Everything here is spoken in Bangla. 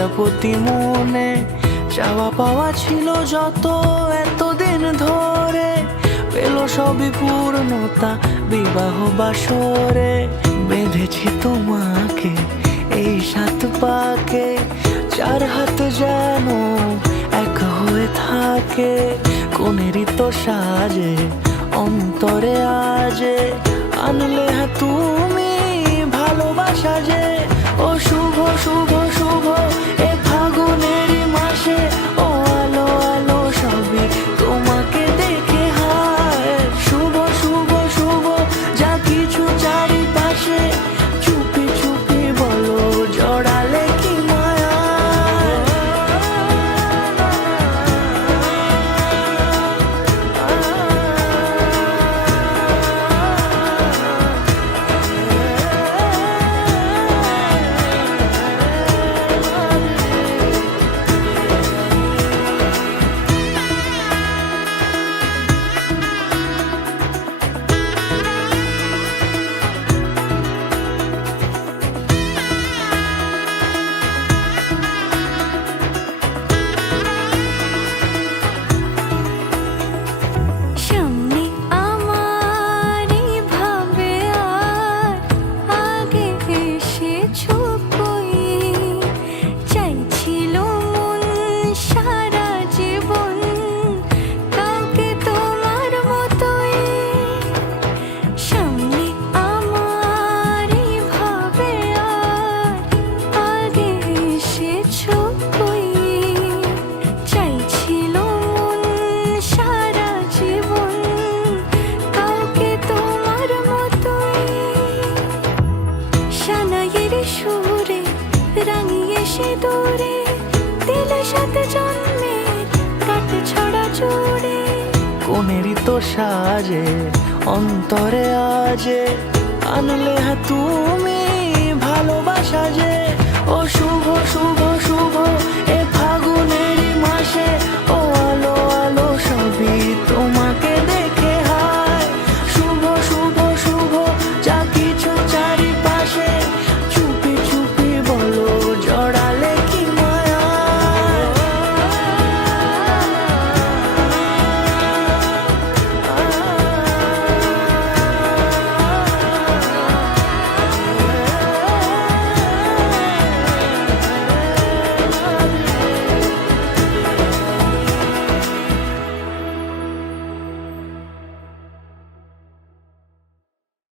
প্রজাপতি মনে চাওয়া পাওয়া ছিল যত এতদিন ধরে, পেল সবই পূর্ণতা বিবাহ বাসরে। বেঁধেছি তোমাকে এই 7 পাকে, 4 হাত যেন এক হয়ে থাকে। কোনেরই তো সাজে অন্তরে আজে, আনলে তুমি ভালোবাসা যে। ও শুভ শুভ শুভ এ ফাগুনেরই মাসে, ও আলো আলো সবই তোমাকে দেখে হায়। শুভ শুভ শুভ যা কিছু চারিপাশে, চুপি চুপি বলো জড়ালে কি মায়া। সুরে রাঙিয়ে সে দূরে দিলে 7 জন্মের কাট ছড়া জুড়ে। কোনেরই তো সাজে অন্তরে আজে, আনলে তুমি ভালোবাসা যে। ও শুভ শুভ শুভ এ